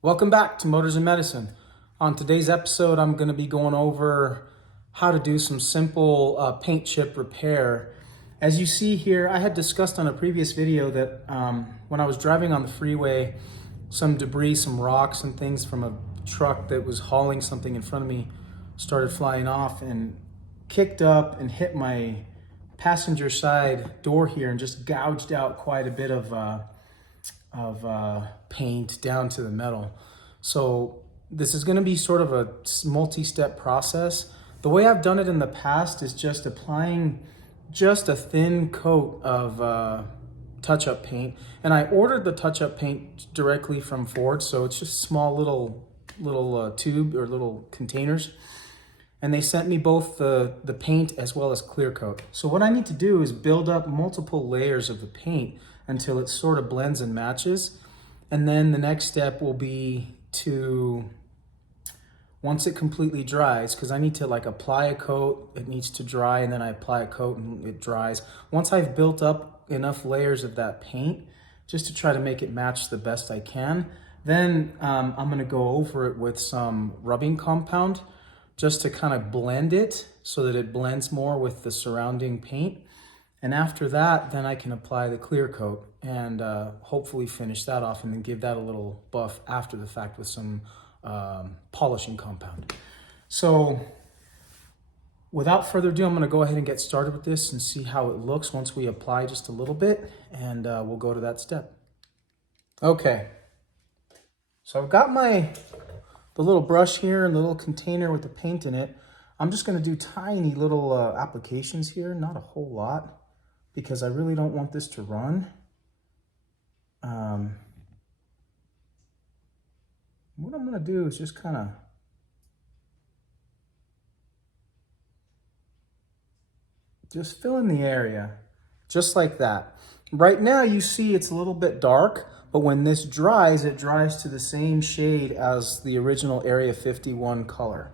Welcome back to Motors and Medicine. On today's episode, I'm going to be going over how to do some simple paint chip repair. As you see here, I had discussed on a previous video that when I was driving on the freeway, some debris, some rocks and things from a truck that was hauling something in front of me started flying off and kicked up and hit my passenger side door here and just gouged out quite a bit of paint down to the metal. So this is going to be sort of a multi-step process. The way I've done it in the past is just applying just a thin coat of touch-up paint, and I ordered the touch-up paint directly from Ford, so it's just small little tube or little containers, and they sent me both the paint as well as clear coat. So what I need to do is build up multiple layers of the paint until it sort of blends and matches. And then the next step will be to, once it completely dries, because I need to like apply a coat, it needs to dry, and then I apply a coat and it dries. Once I've built up enough layers of that paint, just to try to make it match the best I can, then I'm gonna go over it with some rubbing compound just to kind of blend it so that it blends more with the surrounding paint. And after that, then I can apply the clear coat and hopefully finish that off and then give that a little buff after the fact with some polishing compound. So without further ado, I'm gonna go ahead and get started with this and see how it looks once we apply just a little bit, and we'll go to that step. Okay, so I've got the little brush here and the little container with the paint in it. I'm just gonna do tiny little applications here, not a whole lot, because I really don't want this to run. What I'm gonna do is just kind of just fill in the area, just like that. Right now you see it's a little bit dark, but when this dries, it dries to the same shade as the original Area 51 color.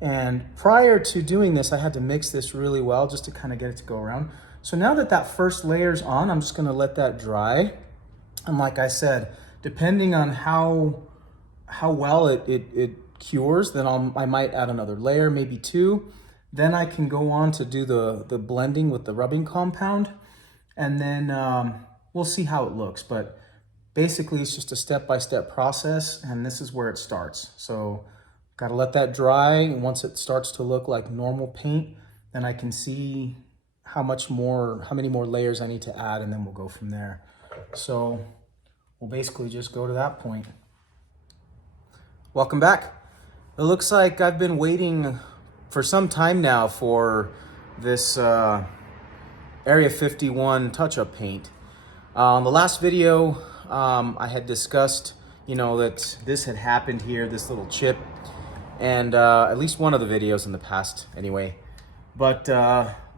And prior to doing this, I had to mix this really well just to kind of get it to go around. So now that that first layer's on, I'm just gonna let that dry. And like I said, depending on how well it cures, then I might add another layer, maybe two. Then I can go on to do the blending with the rubbing compound. And then we'll see how it looks. But basically it's just a step-by-step process, and this is where it starts. So gotta let that dry, and once it starts to look like normal paint, then I can see how many more layers I need to add, and then we'll go from there. So we'll basically just go to that point. Welcome back. It looks like I've been waiting for some time now for this Area 51 touch-up paint. On the last video, I had discussed, that this had happened here, this little chip, and at least one of the videos in the past anyway. But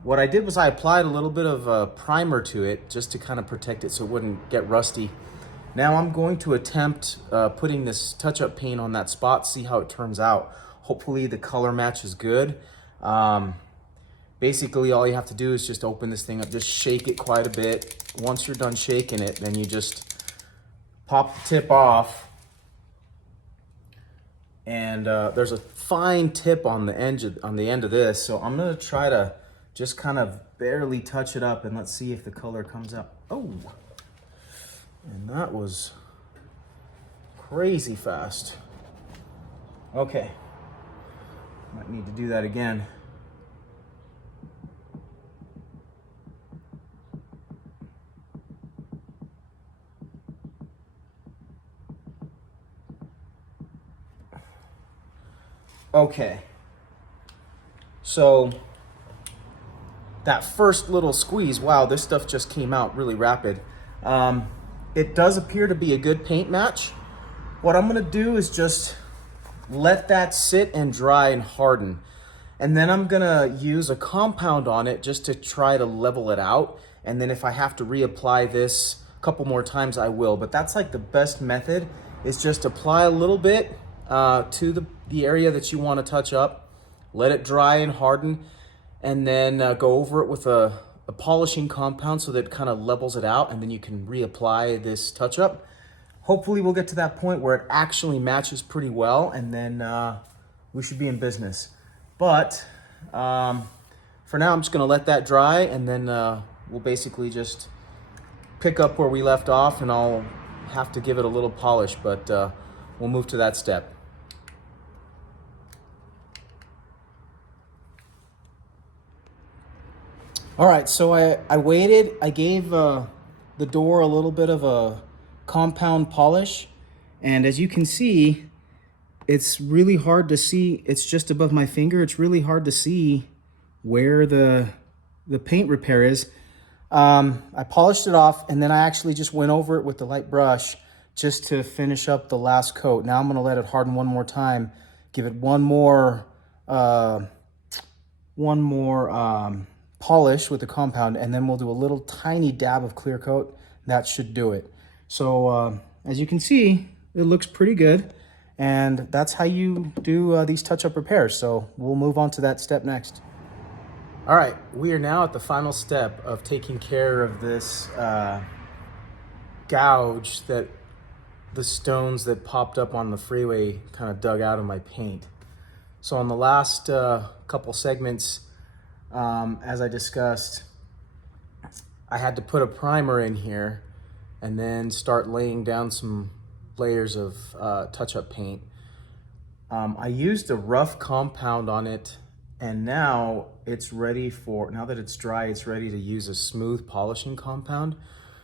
what I did was I applied a little bit of a primer to it just to kind of protect it so it wouldn't get rusty. Now I'm going to attempt putting this touch-up paint on that spot, see how it turns out. Hopefully the color match is good. Basically all you have to do is just open this thing up, just shake it quite a bit. Once you're done shaking it, then you just pop the tip off. And there's a fine tip on the end of this, so I'm gonna try to just kind of barely touch it up, and let's see if the color comes out. Oh, and that was crazy fast. Okay, might need to do that again. Okay, so that first little squeeze, wow, this stuff just came out really rapid. It does appear to be a good paint match. What I'm gonna do is just let that sit and dry and harden. And then I'm gonna use a compound on it just to try to level it out. And then if I have to reapply this a couple more times, I will. But that's like the best method, is just apply a little bit to the area that you want to touch up, let it dry and harden, and then go over it with a polishing compound so that it kind of levels it out, and then you can reapply this touch-up. hopefully we'll get to that point where it actually matches pretty well, and then we should be in business. But for now, I'm just gonna let that dry, and then we'll basically just pick up where we left off, and I'll have to give it a little polish, but we'll move to that step. All right, so I waited. I gave the door a little bit of a compound polish, and as you can see, it's really hard to see. It's just above my finger. It's really hard to see where the paint repair is. I polished it off, and then I actually just went over it with the light brush just to finish up the last coat. Now I'm gonna let it harden one more time, give it one more polish with the compound, and then we'll do a little tiny dab of clear coat. That should do it. So as you can see, it looks pretty good, and that's how you do these touch-up repairs. So we'll move on to that step next. All right, we are now at the final step of taking care of this gouge that the stones that popped up on the freeway kind of dug out of my paint. So on the last couple segments, as I discussed, I had to put a primer in here and then start laying down some layers of touch-up paint. I used a rough compound on it, and now it's ready for, now that it's dry, it's ready to use a smooth polishing compound.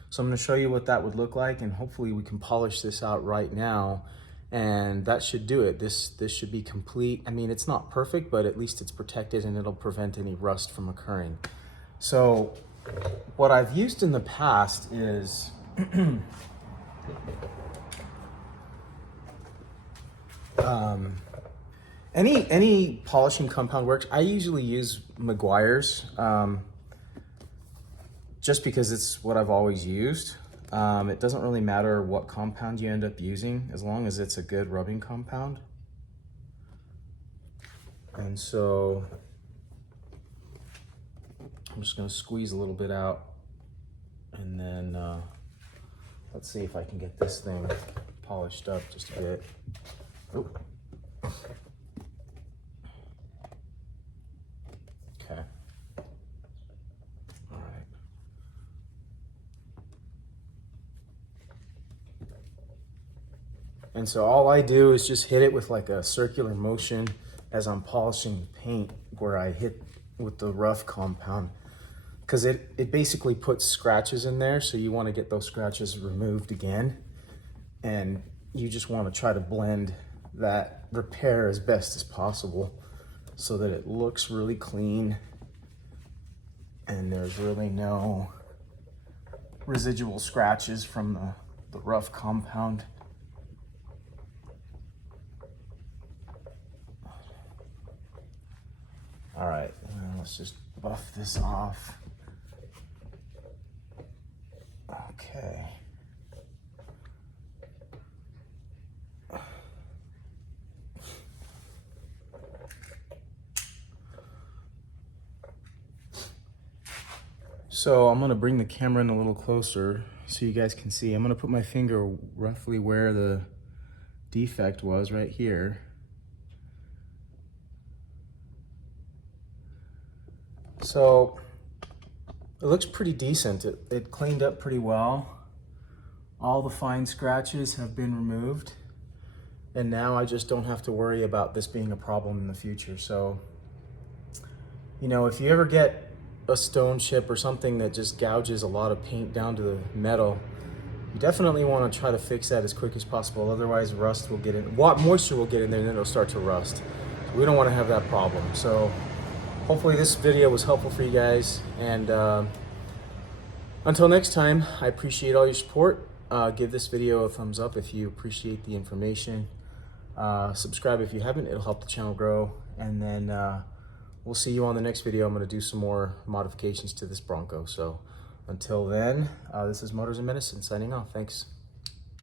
So I'm going to show you what that would look like, and hopefully we can polish this out right now, and that should do it. This should be complete. I mean, it's not perfect, but at least it's protected and it'll prevent any rust from occurring. So what I've used in the past is any polishing compound works. I usually use Meguiar's just because it's what I've always used. It doesn't really matter what compound you end up using, as long as it's a good rubbing compound. And so I'm just gonna squeeze a little bit out, and then let's see if I can get this thing polished up just a bit. Oh. Okay. All right. And so all I do is just hit it with like a circular motion as I'm polishing the paint, where I hit with the rough compound, because it basically puts scratches in there. So you want to get those scratches removed again, and you just want to try to blend that repair as best as possible so that it looks really clean and there's really no residual scratches from the rough compound. All right, let's just buff this off. Okay. So I'm gonna bring the camera in a little closer so you guys can see. I'm gonna put my finger roughly where the defect was, right here. So it looks pretty decent. It cleaned up pretty well. All the fine scratches have been removed, and now I just don't have to worry about this being a problem in the future. So, you know, if you ever get a stone chip or something that just gouges a lot of paint down to the metal, you definitely want to try to fix that as quick as possible. Otherwise, rust will get in, moisture will get in there, and then it'll start to rust. So we don't want to have that problem. So hopefully this video was helpful for you guys, and until next time, I appreciate all your support. Give this video a thumbs up if you appreciate the information. Subscribe if you haven't, it'll help the channel grow. And then we'll see you on the next video. I'm gonna do some more modifications to this Bronco. So until then, this is Motors and Medicine signing off. Thanks.